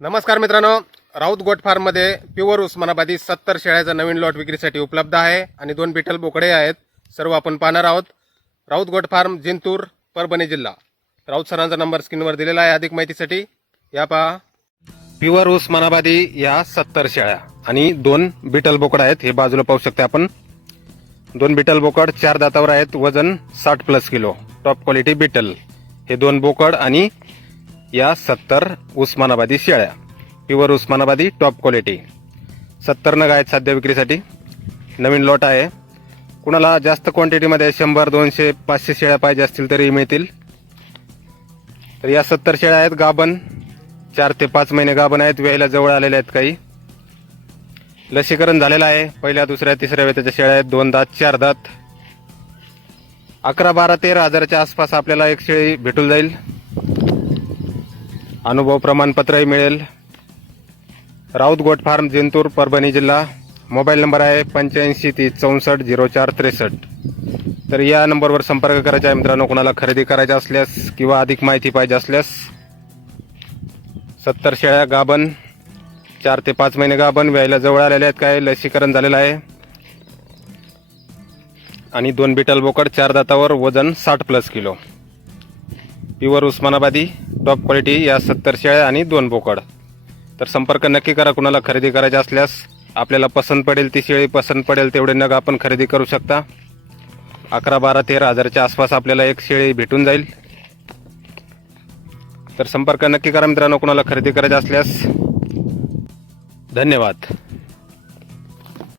नमस्कार मित्रांनो राऊत गोट फार्ममध्ये प्युअर उस्मानाबादी सत्तर शेळ्याचा नवीन लॉट विक्रीसाठी उपलब्ध आहे आणि दोन बिटल बोकडे आहेत सर्व आपण पाहणार आहोत. राऊत गोट फार्म जिंतूर परभणी जिल्हा. राऊत सरांचा नंबर स्क्रीनवर दिलेला आहे अधिक माहितीसाठी. या पहा. प्युअर उस्मानाबादी या सत्तर शेळ्या आणि दोन बिटल बोकड आहेत हे बाजूला पाहू शकते आपण. दोन बिटल बोकड चार दातावर आहेत वजन साठ plus kilo. Top quality Beetal. हे दोन बोकड आणि या सत्तर उस्मानाबादी शेळ्या. Pure Osmanabadi top quality. सत्तर नग आहेत सध्या विक्रीसाठी. नवीन लॉट आहे. कुणाला जास्त क्वांटिटीमध्ये शंभर दोनशे पाचशे शेळ्या पाहिजे असतील तरी मिळतील. तर या सत्तर शेळ्या आहेत गाभण. चार ते पाच महिने गाभण आहेत. वेळेला जवळ आलेल्या आहेत काही. लसीकरण झालेलं आहे. पहिल्या दुसऱ्या तिसऱ्या वेळेच्या शेळ्या आहेत. दोन दात चार दात. अकरा बारा तेरा हजाराच्या आसपास आपल्याला एक शेळी भेटून जाईल. अनुभव प्रमाणपत्रही मिळेल. राऊत गोट फार्म जिंतूर परभणी जिल्हा. मोबाईल नंबर आहे पंच्याऐंशी तीस चौसष्ट झिरो चार त्रेसष्ट. तर या नंबरवर संपर्क करायचा आहे मित्रांनो. कोणाला खरेदी करायच्या असल्यास किंवा अधिक माहिती पाहिजे असल्यास सत्तर शेळ्या गाभण चार ते पाच महिने गाभण व्यायला जवळ आलेले आहेत. काय लसीकरण झालेलं आहे? आणि दोन बिटल बोकड चार दातावर वजन साठ plus kilo. Pure Osmanabadi top quality या सत्तर शेळ्या आणि दोन बोकड. तर संपर्क नक्की करा कुणाला खरेदी करायचे असल्यास आपल्याला पसंत पडेल ती शेळी पसंत पडेल तेवढे नग आपण खरेदी करू शकता. अकरा बारा तेरा हजारच्या आसपास आपल्याला एक शेळी भेटून जाईल. तर संपर्क नक्की करा मित्रांनो कुणाला खरेदी करायचे असल्यास. धन्यवाद.